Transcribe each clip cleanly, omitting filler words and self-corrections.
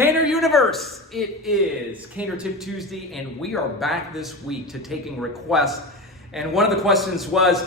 Caner Universe, it is Caner Tip Tuesday, and we are back this week to taking requests. And one of the questions was,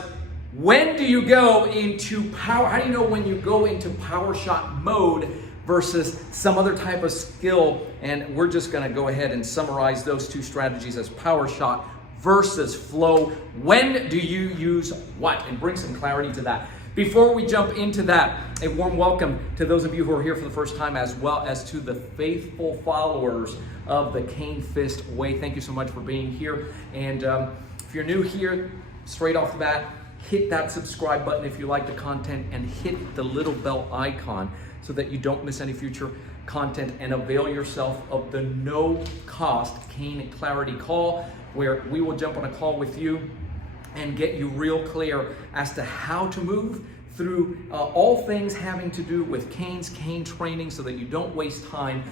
when do you go into how do you know when you go into Powershot mode versus some other type of skill? And we're just gonna go ahead and summarize those two strategies as Powershot versus flow. When do you use what? And bring some clarity to that. Before we jump into that, a warm welcome to those of you who are here for the first time, as well as to the faithful followers of the Cane Fist Way. Thank you so much for being here. And if you're new here, straight off the bat, hit that subscribe button if you like the content, and hit the little bell icon so that you don't miss any future content, and avail yourself of the no-cost Cane Clarity Call, where we will jump on a call with you and get you real clear as to how to move through all things having to do with canes, cane training, so that you don't waste time,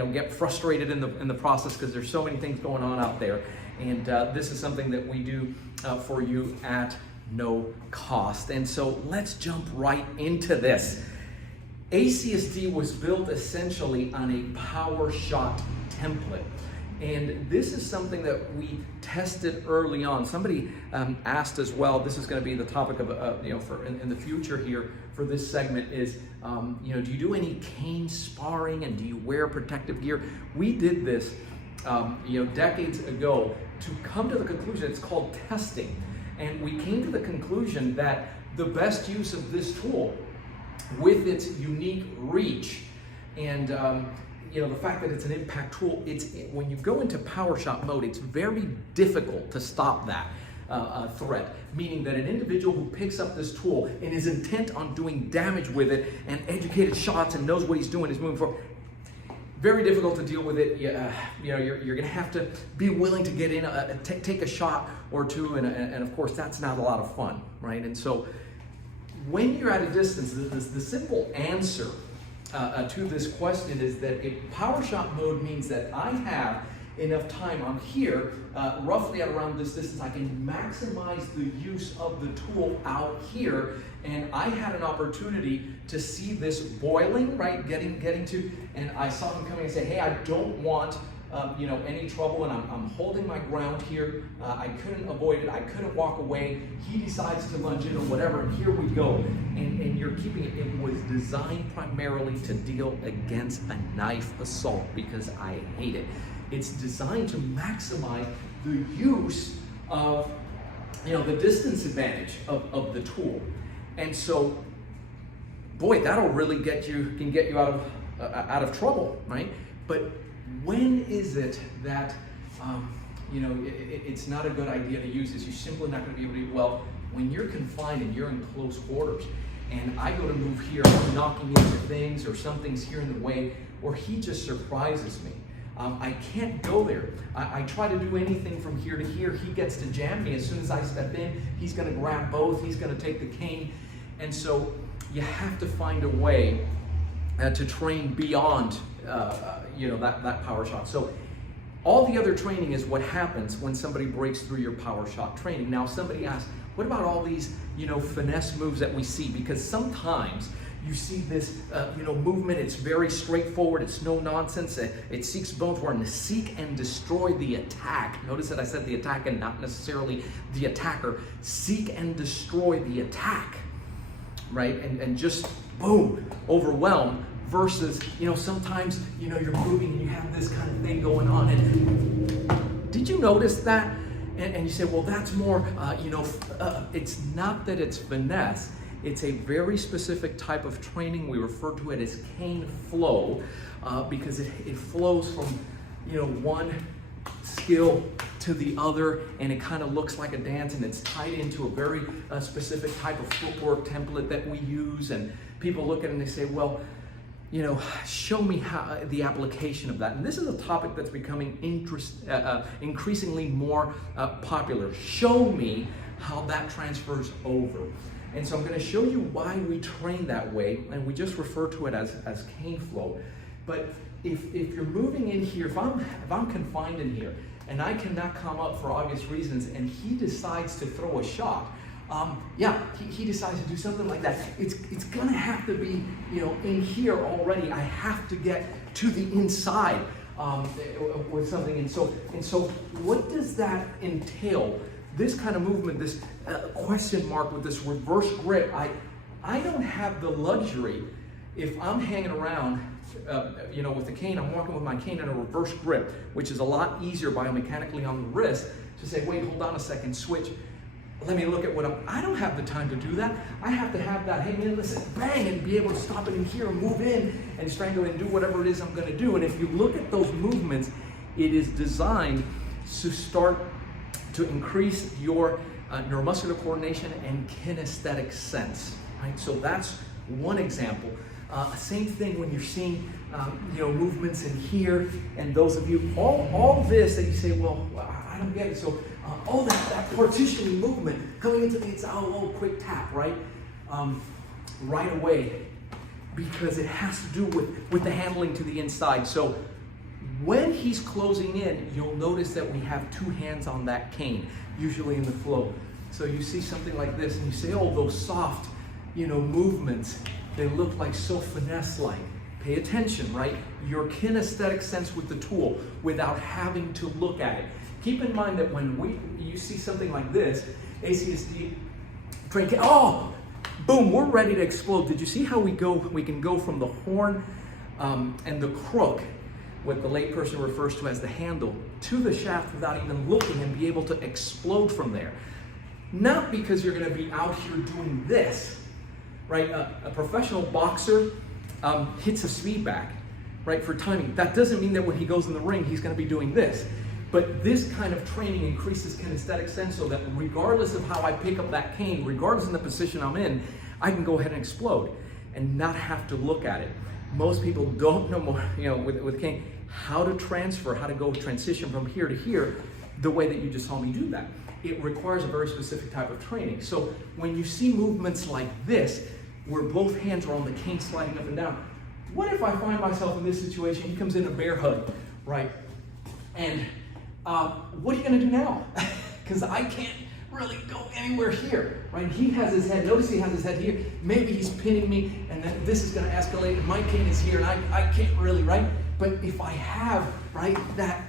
get frustrated in the process, because there's so many things going on out there. And this is something that we do for you at no cost. And so let's jump right into this. ACSD was built essentially on a Powershot template. And this is something that we tested early on. Somebody asked as well, this is going to be the topic of, for in the future here for this segment is, do you do any cane sparring, and do you wear protective gear? We did this, decades ago to come to the conclusion, it's called testing. And we came to the conclusion that the best use of this tool with its unique reach and the fact that it's an impact tool, when you go into Powershot mode, it's very difficult to stop that threat. Meaning that an individual who picks up this tool and is intent on doing damage with it, and educated shots and knows what he's doing, is moving forward, very difficult to deal with it. You're going to have to be willing to get in, take a shot or two, and of course that's not a lot of fun, right? And so when you're at a distance, the simple answer to this question is that a Powershot mode means that I have enough time. I'm here, roughly at around this distance. I can maximize the use of the tool out here, and I had an opportunity to see this boiling, right, getting to, and I saw him coming and say, hey, I don't want any trouble, and I'm holding my ground here. I couldn't avoid it. I couldn't walk away. He decides to lunge in or whatever, and here we go. And you're keeping it. It was designed primarily to deal against a knife assault, because I hate it. It's designed to maximize the use of, the distance advantage of the tool. And so, boy, that'll really can get you out of trouble, right? But when is it that, it's not a good idea to use this? You're simply not going to be able to do well when you're confined and you're in close quarters. And I go to move here, I'm knocking into things, or something's here in the way, or he just surprises me. I can't go there. I try to do anything from here to here. He gets to jam me. As soon as I step in, he's going to grab both. He's going to take the cane. And so you have to find a way to train beyond that Powershot. So all the other training is what happens when somebody breaks through your Powershot training. Now somebody asks, what about all these finesse moves that we see? Because sometimes you see this movement, it's very straightforward, it's no nonsense, it seeks bones. We're going to seek and destroy the attack. Notice that I said the attack and not necessarily the attacker. Seek and destroy the attack, right? And just boom, overwhelm. Versus, sometimes, you're moving and you have this kind of thing going on. And did you notice that? And you say, well, that's more, it's not that it's finesse. It's a very specific type of training. We refer to it as cane flow, because it flows from, one skill to the other, and it kind of looks like a dance, and it's tied into a very specific type of footwork template that we use. And people look at it and they say, well, show me how the application of that. And this is a topic that's becoming increasingly more popular. Show me how that transfers over. And so I'm going to show you why we train that way, and we just refer to it as cane flow. But if you're moving in here, if I'm confined in here, and I cannot come up for obvious reasons, and he decides to throw a shot, yeah, he decides to do something like that. It's gonna have to be, in here already. I have to get to the inside with something. And so what does that entail? This kind of movement, this question mark with this reverse grip, I don't have the luxury, if I'm hanging around with the cane, I'm walking with my cane in a reverse grip, which is a lot easier biomechanically on the wrist, to say, wait, hold on a second, switch. Let me look at what I don't have the time to do that. I have to have that, hey man, listen, bang, and be able to stop it in here and move in and strangle and do whatever it is I'm gonna do. And if you look at those movements, it is designed to start to increase your neuromuscular coordination and kinesthetic sense, right? So that's one example. Same thing when you're seeing movements in here, and those of you, all this that you say, well, I don't get it. So that partitioning movement coming into the inside, quick tap, right? Right away, because it has to do with the handling to the inside. So when he's closing in, you'll notice that we have two hands on that cane, usually in the flow. So you see something like this, and you say, oh, those soft, movements, they look like so finesse-like. Pay attention, right? Your kinesthetic sense with the tool without having to look at it. Keep in mind that when you see something like this, ACSD train, boom, we're ready to explode. Did you see how we can go from the horn and the crook, what the layperson refers to as the handle, to the shaft without even looking, and be able to explode from there? Not because you're gonna be out here doing this, right? A professional boxer hits a speed back, right, for timing. That doesn't mean that when he goes in the ring, he's gonna be doing this. But this kind of training increases kinesthetic sense, so that regardless of how I pick up that cane, regardless of the position I'm in, I can go ahead and explode and not have to look at it. Most people don't know more, with cane, how to transfer, how to go transition from here to here the way that you just saw me do that. It requires a very specific type of training. So when you see movements like this, where both hands are on the cane sliding up and down, what if I find myself in this situation? He comes in a bear hug, right? And what are you gonna do now? Because I can't really go anywhere here, right? He has his head, notice he has his head here. Maybe he's pinning me, and then this is gonna escalate, and my cane is here, and I can't really, right? But if I have, right, that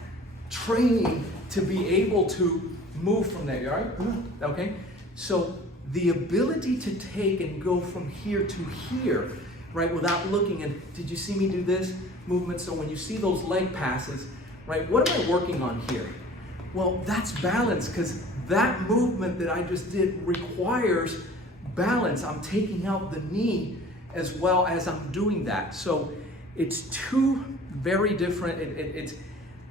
training to be able to move from there, all right? Okay? So the ability to take and go from here to here, right, without looking, and did you see me do this movement? So when you see those leg passes, right, what am I working on here? Well, that's balance, because that movement that I just did requires balance. I'm taking out the knee as well as I'm doing that. So it's two very different, it's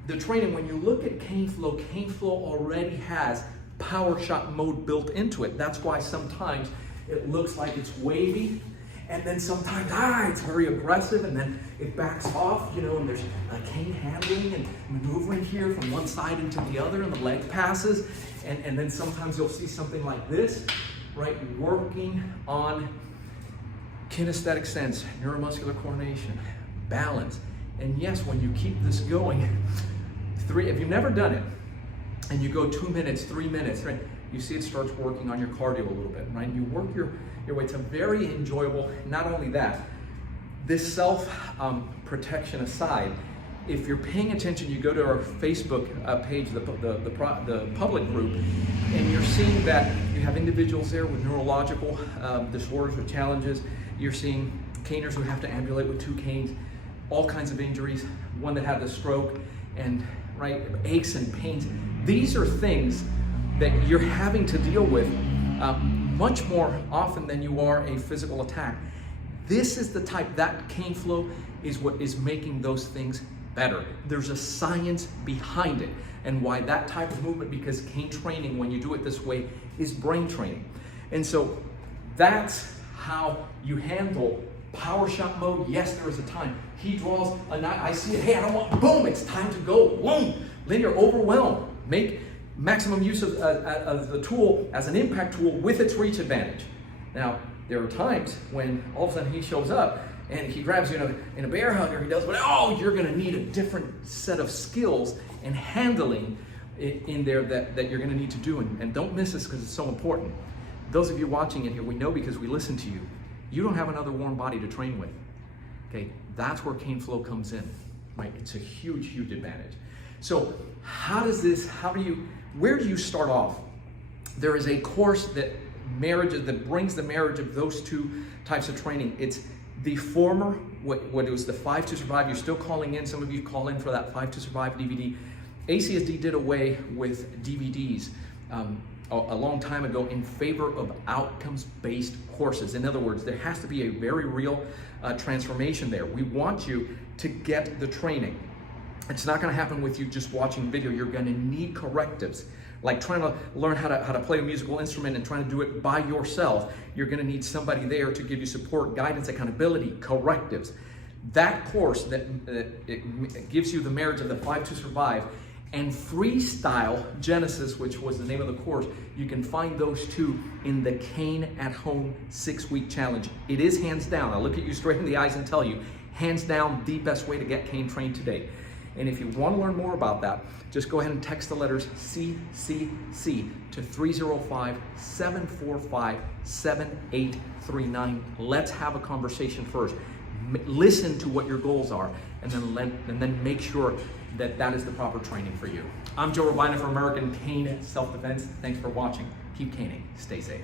the training. When you look at cane flow already has Powershot mode built into it. That's why sometimes it looks like it's wavy, and then sometimes, it's very aggressive, and then it backs off, and there's a cane handling and maneuvering here from one side into the other, and the leg passes, and then sometimes you'll see something like this, right, working on kinesthetic sense, neuromuscular coordination, balance. And yes, when you keep this going, if you've never done it, and you go 2 minutes, 3 minutes, right, you see it starts working on your cardio a little bit, right? You work your way. It's a very enjoyable. Not only that, this self protection aside, if you're paying attention, you go to our Facebook page, the public group, and you're seeing that you have individuals there with neurological disorders or challenges. You're seeing caners who have to ambulate with 2 canes, all kinds of injuries, one that had the stroke, and right, aches and pains. These are things that you're having to deal with much more often than you are a physical attack. This is the type, that cane flow is what is making those things better. There's a science behind it, and why that type of movement, because cane training, when you do it this way, is brain training. And so that's how you handle Powershot mode. Yes, there is a time. He draws a knife, I see it, hey, I don't want, boom, it's time to go, boom, linear, overwhelm. Make maximum use of the tool as an impact tool with its reach advantage. Now, there are times when all of a sudden he shows up and he grabs you in a bear hug, or he does, but you're gonna need a different set of skills and handling in there that you're gonna need to do, and don't miss this because it's so important. those of you watching it here, we know because we listen to you, you don't have another warm body to train with. Okay, that's where Cane Flow comes in, right? It's a huge, huge advantage. So where do you start off? There is a course that brings the marriage of those two types of training. It's the former, what it was the 5 to Survive. You're still calling in, some of you call in for that 5 to Survive DVD. ACSD did away with DVDs a long time ago in favor of outcomes-based courses. In other words, there has to be a very real transformation there. We want you to get the training. It's not going to happen with you just watching video. You're going to need correctives. Like trying to learn how to play a musical instrument and trying to do it by yourself. You're going to need somebody there to give you support, guidance, accountability, correctives. That course that it gives you the marriage of the 5 to Survive and Freestyle Genesis, which was the name of the course, you can find those two in the Cane at Home 6-week challenge. It is hands down, I'll look at you straight in the eyes and tell you, hands down the best way to get cane trained today. And if you want to learn more about that, just go ahead and text the letters CCC to 305-745-7839. Let's have a conversation first. Listen to what your goals are, and then make sure that that is the proper training for you. I'm Joe Robaina for American Cane Self-Defense. Thanks for watching. Keep caning. Stay safe.